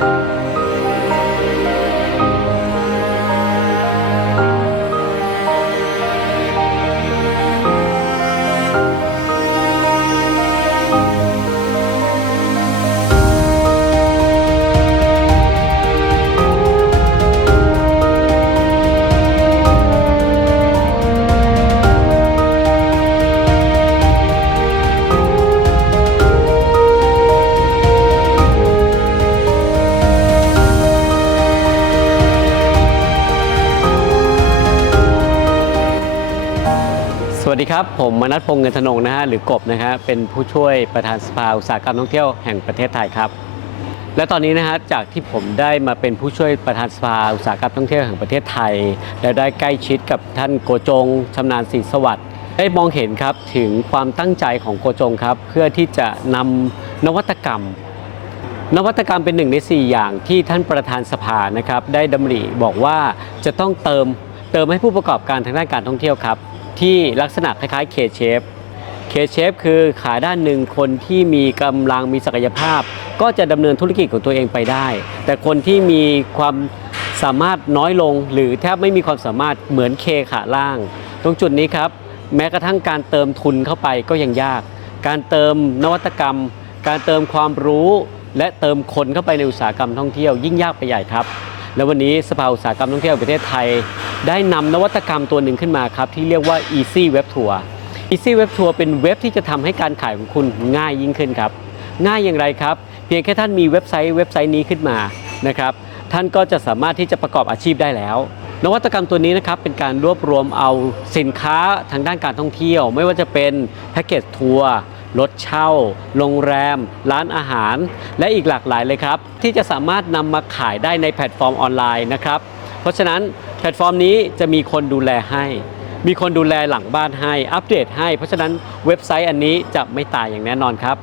Bye. สวัสดีครับ ผมมนัทพงษ์เงินธนงนะฮะหรือกบนะฮะเป็นผู้ช่วยประธานสภาอุตสาหกรรมท่องเที่ยวแห่งประเทศไทยครับ และตอนนี้นะฮะจากที่ผมได้มาเป็นผู้ช่วยประธานสภาอุตสาหกรรมท่องเที่ยวแห่งประเทศไทย และได้ใกล้ชิดกับท่านโกจงชำนาญศรีสวัสดิ์ได้มองเห็นครับถึงความตั้งใจของโกจงครับ เพื่อที่จะนำนวัตกรรม นวัตกรรมเป็นหนึ่งใน 4 อย่างที่ท่านประธานสภานะครับ ได้ดำริบอกว่าจะต้องเติมเติมให้ผู้ประกอบการทางด้านการท่องเที่ยวครับ ที่ลักษณะคล้ายๆ K-shape K-shape คือขาด้านหนึ่งคนที่มีกำลังมีศักยภาพ ก็จะดำเนินธุรกิจของตัวเองไปได้ แต่คนที่มีความสามารถน้อยลง หรือแทบไม่มีความสามารถเหมือน K ขาล่าง ตรงจุดนี้ครับ แม้กระทั่งการเติมทุนเข้าไปก็ยังยาก การเติมนวัตกรรม การเติมความรู้ และเติมคนเข้าไปในอุตสาหกรรมท่องเที่ยวยิ่งยากไปใหญ่ครับ และวันนี้สภาอุตสาหกรรมท่องเที่ยวประเทศไทย ได้นำนวัตกรรมตัวหนึ่งขึ้นมาครับ ที่เรียกว่า Easy Web Tour Easy Web Tour เป็นเว็บที่จะทำให้การขายของคุณง่ายยิ่งขึ้นครับ ง่ายอย่างไรครับ เพียงแค่ท่านมีเว็บไซต์เว็บไซต์นี้ขึ้นมานะครับท่านก็จะสามารถที่จะประกอบอาชีพได้แล้ว นวัตกรรมตัวนี้นะครับเป็นการรวบรวมเอาสินค้าทางด้านการท่องเที่ยว ไม่ว่าจะเป็นแพ็กเกจทัวร์รถเช่า โรงแรม ร้านอาหาร และอีกหลากหลายเลยครับ ที่จะสามารถนำมาขายได้ในแพลตฟอร์มออนไลน์นะครับ เพราะฉะนั้น แพลตฟอร์มนี้จะมีคนดูแลให้ มีคนดูแลหลังบ้านให้ อัปเดตให้ เพราะฉะนั้นเว็บไซต์อันนี้จะไม่ตายอย่างแน่นอนครับ